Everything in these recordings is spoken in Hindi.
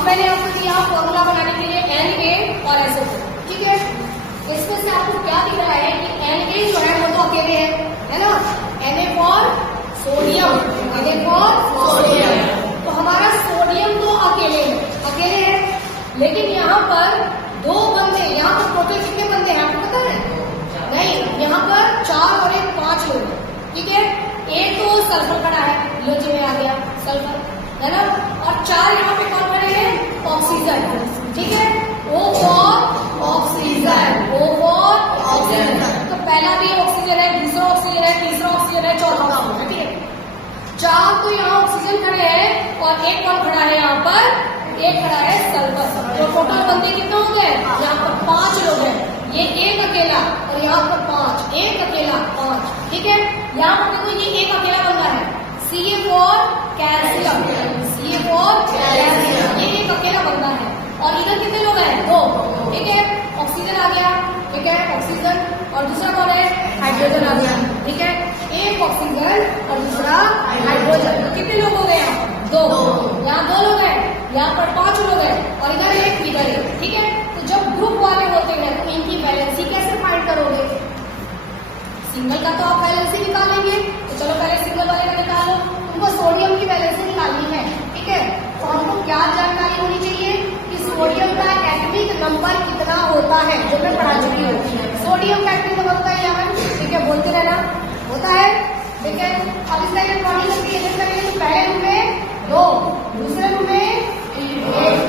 अब मैंने आपको दिया फॉर्मूला बनाने के लिए Na और SO4, ठीक है। इसमें से आपको क्या दिख रहा है कि Na जो है वो तो अकेले है ना, Na for sodium, Na for sodium. तो हमारा सोडियम तो अकेले है, लेकिन यहाँ पर दो बंदे, यहाँ पर टोटल कितने बंदे हैं आपको पता है? नहीं, यहाँ पर 4 और 1 5 लोग, ठीक है। एक तो सल्फर खड़ा है, लो जी में आ गया सल्फर, है ना, और 4 यहाँ पे कौन खड़े हैं? ऑक्सीजन, ठीक है। O for oxygen, O for oxygen. तो पहला भी ऑक्सीजन है, दूसरा ऑक्सीजन है, तीसरा ऑक्सीजन है, चौथा ऑक्सीजन है, ठीक है। 4 तो यहाँ ऑक्सीजन खड़े हैं और एक कौन खड़ा है यहाँ पर? एक खड़ा है सल्फर। तो टोटल बंदे कितने हो गए? यहाँ पर 5 लोग हैं, ये एक अकेला और यहाँ पर 5, एक अकेला 5, ठीक है। यहाँ पर देखो ये एक अकेला बंदा है, Ca for calcium, Ca for calcium, ये एक अकेला बंदा है। और इधर कितने लोग हैं? 2, ठीक है। ऑक्सीजन आ गया, ठीक है, ऑक्सीजन, और दूसरा कौन है? हाइड्रोजन आ गया, ठीक है। एक ऑक्सीजन और दूसरा हाइड्रोजन। कितने लोग हो गए? 2, यहाँ 2 लोग हैं, यहाँ पर 5 लोग हैं, और इधर एक, इधर एक, ठीक है। तो जब ग्रुप वाले होते हैं तो इनकी वैलेंसी कैसे फाइंड करोगे? सिंगल का तो आप वैलेंसी निकालेंगे, तो चलो पहले सिंगल वाले का निकालो। तुमको सोडियम की वैलेंसी निकालनी है, ठीक है। तो हमको क्या जानकारी होनी चाहिए कि सोडियम का एटॉमिक नंबर कितना होता है, जो मैं पढ़ा चुकी हूँ। सोडियम का एटॉमिक नंबर होता है 11, ठीक है, बोलते रहना, होता है, ठीक है। अब इसका इलेक्ट्रॉनिक कन्फिगरेशन करेंगे तो पहले रूम में 2, दूसरे रूम में 1,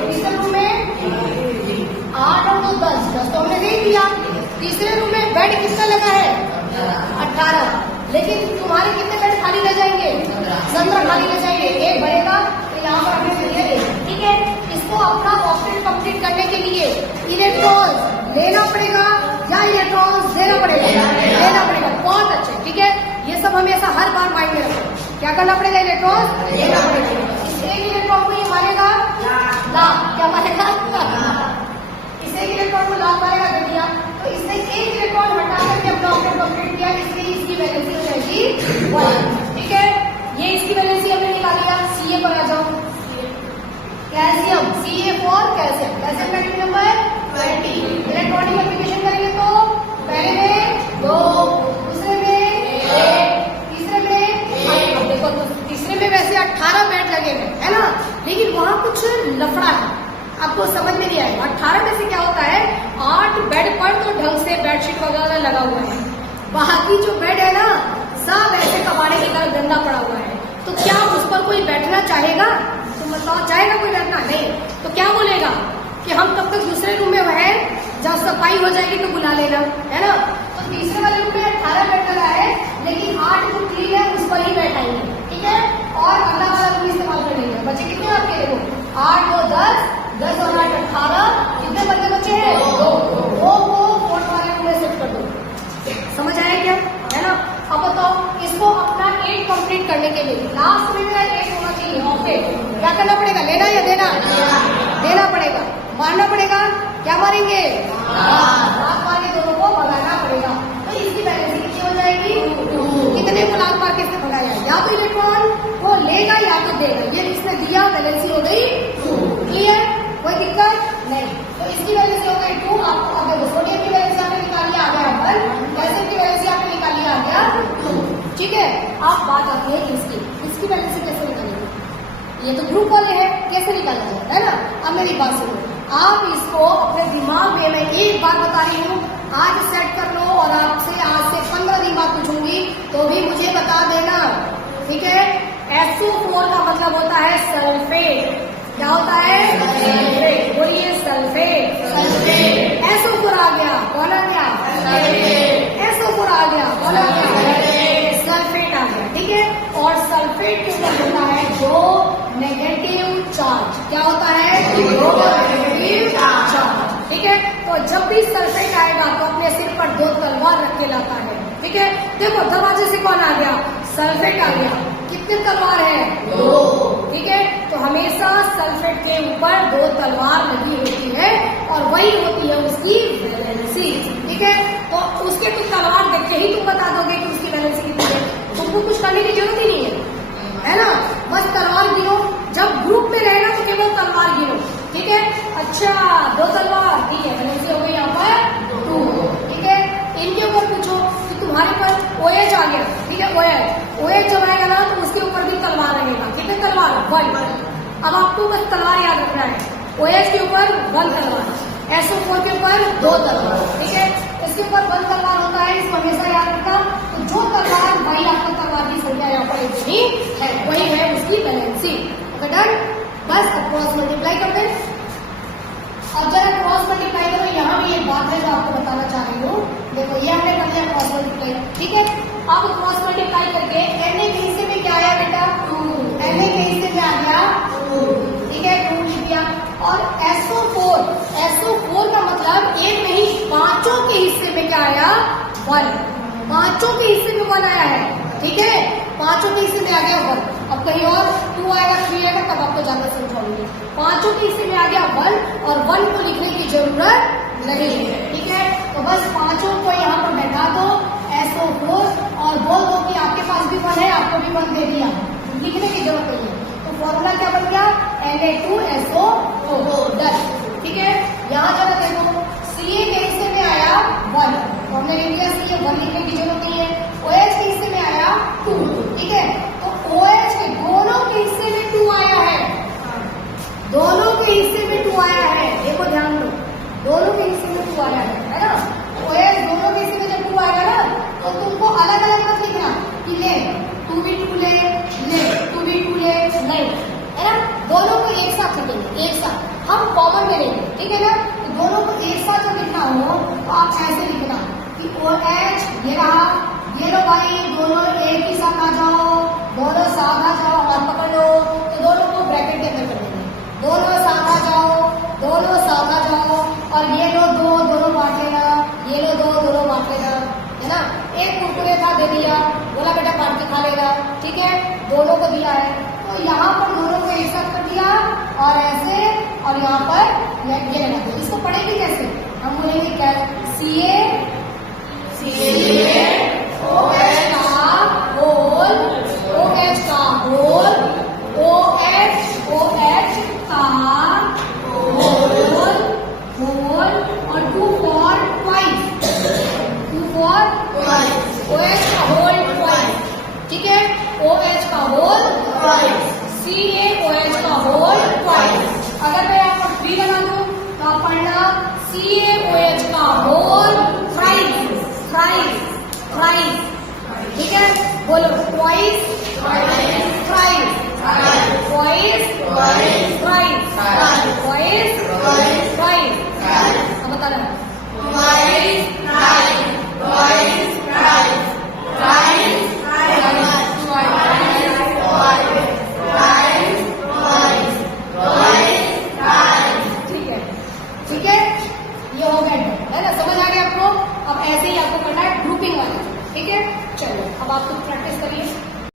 तीसरे रूम में 8 और 2 10 तो हमने नहीं दिया। तीसरे रूम में बेड कितना लगा है? 18, लेकिन तुम्हारे कितने बेड खाली रह जाएंगे? 15 खाली रह जाएंगे, एक बढ़ेगा, तो यहाँ पर हमने दिए, ठीक है। इसको अपना ऑक्टेट कंप्लीट करने के लिए इलेक्ट्रॉन लेना पड़ेगा या इलेक्ट्रॉन देना पड़ेगा? लेना पड़ेगा, बहुत अच्छे, ठीक है। ये सब हमेशा हर बार माइंड में रखो, क्या करना पड़ेगा? इलेक्ट्रॉन लेना पड़ेगा। इस एक इलेक्ट्रॉन को ये मारेगा ला, क्या मारेगा? इस एक इलेक्ट्रॉन को ला मारेगा गड्डिया, तो इसने एक इलेक्ट्रॉन हटा करके अपना ऑक्टेट कंप्लीट किया, इसलिए इसकी वैलेंसी हो जाएगी 1, ठीक है। ये इसकी वैलेंसी हमने निकाल लिया। Ca पर आ जाओ, calcium, Ca for calcium, calcium का एटॉमिक नंबर 20। इलेक्ट्रॉनिक एप्लीकेशन करेंगे तो पहले में 2, दूसरे में 1, तीसरे में, अब देखो तो तीसरे में वैसे 18 बेड लगे हुए है ना, लेकिन वहां कुछ लफड़ा है, आपको समझ में नहीं आएगा। 18 में से क्या होता है? 8 बेड पर तो ढंग से बेडशीट वगैरह लगा हुआ है, बाकी जो बेड है ना सब ऐसे कबाड़े की तरह गंदा पड़ा हुआ है। तो क्या उस पर कोई बैठना चाहेगा? तो बताओ, चाहेगा कोई बैठना? नहीं। तो क्या बोलेगा कि हम तब तक दूसरे रूम में है, जब सफाई हो जाएगी तो बुला लेना, है ना। तो तीसरे वाले रूम में 18 बेड लगा है, लेकिन 8 जो क्लीन है उस पर ही बैठाएंगे, ठीक है। और अगला वाला रूम इस्तेमाल कर लेंगे। बच्चे कितने आपके? देखो 8 2 10, 10 और 8 18, कितने बंदे बच्चे हैं? 2 को फोर्थ वाले रूम में शिफ्ट कर दो। समझ आया क्या? है ना। अब बताओ, इसको अपना 8 कंप्लीट करने के लिए लास्ट में मेरा 8 होना चाहिए ऑक्टेट। क्या करना पड़ेगा? लेना या देना? देना पड़ेगा, मारना पड़ेगा। क्या मारेंगे? लात मार के दोनों को भगाना पड़ेगा। तो इसकी वैलेंसी कितनी हो जाएगी? 2। कितने को लात मार के इससे भगाया? या तो इलेक्ट्रॉन वो लेगा या तो देगा। ये इसने दिया, वैलेंसी हो गई 2। क्लियर? कोई दिक्कत नहीं। तो इसकी वैलेंसी हो गई 2। आपको आगे सोडियम की वैलेंसी आपने निकाली, आ गया यहाँ पर। कैल्शियम की वैलेंसी आपने निकाली, आ गया 2, ठीक है। अब बात आती है इसकी वैलेंसी कैसे निकालेंगे? ये तो ग्रुप वाले हैं, कैसे निकाला जाता है ना। अब मेरी बात सुनो, आप इसको अपने दिमाग में, मैं एक बार बता रही हूँ, आज सेट कर लो, और आपसे आज से 15 दिन बाद पूछूंगी तो भी मुझे बता देना, ठीक है। SO4 का मतलब होता है सल्फेट। क्या होता है? सल्फेट। बोलिए सल्फेट। सल्फेट। SO4 आ गया, कौन आ गया? सल्फेट। SO4 आ गया, कौन आ गया? सल्फेट आ गया, ठीक है। और सल्फेट के ऊपर होता है 2 नेगेटिव चार्ज। क्या होता है? 2 नेगेटिव चार्ज, ठीक है। तो जब भी सल्फेट आएगा तो अपने सिर पर 2 तलवार रख के लाता है, ठीक है। देखो दरवाजे से कौन आ गया? सल्फेट आ गया। कितने तलवार है? 2, ठीक है। तो हमेशा सल्फेट के ऊपर 2 तलवार लगी होती है, और वही होती है उसकी वैलेंसी, ठीक है। तो उसके कुछ तलवार देख के ही तुम बता दोगे कि उसकी वैलेंसी कितनी है। तुमको कुछ करने की जरूरत ही नहीं है ना। बस तलवार गिनो, जब ग्रुप में रहना तो केवल तलवार गिनो, अच्छा, 2 तलवार, ठीक है, वैलेंसी हो गई यहाँ पर 2, ठीक है। इनके ऊपर पूछो कि तुम्हारे पर OH आ गया, ठीक है, OH जब आएगा ना तो उसके ऊपर भी तलवार रहेगा, कितने तलवार, 1। अब आपको बस तलवार याद रखना है, OH के ऊपर 1 तलवार, SO4 के ऊपर 2 तलवार, ठीक है। इसके ऊपर 1 तलवार होता है, इसको हमेशा याद रखना। तो जो तलवार वही आपका तलवार की संख्या यहाँ पर इतनी है, वही है उसकी वैलेंसी। डन, बस अब क्रॉस मल्टीप्लाई कर दे। अब जरा क्रॉस मल्टीप्लाई करो, यहाँ भी एक बात है जो आपको बताना चाह रही हूँ। देखो ये हमने कर दिया क्रॉस मल्टीप्लाई, ठीक है। अब क्रॉस मल्टीप्लाई करके Na के हिस्से में क्या आया बेटा, 2, Na के हिस्से में आ गया 2, ठीक है, 2 लिख दिया। और SO4 का मतलब एक नहीं, पांचों के हिस्से में क्या आया, 1, पांचों के हिस्से में 1 आया है, ठीक है, पांचों के हिस्से में आ गया 1। अब कहीं और 2 आएगा, 3 आएगा, तब आपको ज्यादा समझाऊंगी। पांचों के हिस्से में आ गया 1 और 1 को लिखने की जरूरत नहीं है, ठीक है। तो बस पांचों को यहाँ पर बैठा दो SO4 और बोल दो कि आपके पास भी 1 है, आपको भी 1 दे दिया, लिखने की जरूरत नहीं है। तो फॉर्मूला क्या बन गया, Na2SO4, ठीक है। यहाँ जरा देखो, Ca के हिस्से में आया 1, तो हमने लिख दिया Ca, 1 लिखने की जरूरत नहीं है। OH के हिस्से में आया 2, ठीक है, तो OH के दोनों के हिस्से में 2 आया है, दोनों के हिस्से में 2 आया है, देखो ध्यान दो, दोनों के हिस्से में 2 आया है ना। OH दोनों के हिस्से में जब 2 आएगा ना, तो तुमको अलग अलग मत लिखना कि ले 2 भी 2 ले 2 भी 2 ले, नहीं, है ना, दोनों को एक साथ लिखेंगे, एक साथ हम कॉमन में लेंगे, ठीक है ना। तो दोनों को एक साथ जब लिखना हो तो आप ऐसे लिखना कि OH, ये रहा, ये लो भाई, दोनों एक ही साथ आ जाओ, दोनों साथ आ जाओ, हाथ पकड़ लो, तो दोनों को ब्रैकेट के अंदर कर देंगे, दोनों साथ आ जाओ, दोनों साथ आ जाओ, और ये लो 2, दोनों बांट लेना, ये लो 2, दोनों बांट लेना, है ना। एक कुरकुरे था, दे दिया, बोला बेटा बांट के खा लेगा, ठीक है, दोनों को दिया है। तो यहाँ पर दोनों को एक साथ कर दिया और ऐसे, और यहाँ पर ये लगा दो। इसको पढ़ेंगे कैसे, हम बोलेंगे क्या, OH का होल, OH का होल, OH का होल, और 2 for twice, 2 for twice, OH का होल twice, ठीक है, OH का होल twice, CaOH का होल twice। अगर मैं यहाँ पर 3 लगा दूं तो आप पढ़ना CaOH का होल thrice, ठीक है, बोलो twice, thrice, अब बता रहा ठीक है, ये हो गया है ना, समझ आ गया आपको। अब ऐसे ही आपको करना है ग्रुपिंग वाला, ठीक है। चलो अब आप कुछ प्रैक्टिस करिए।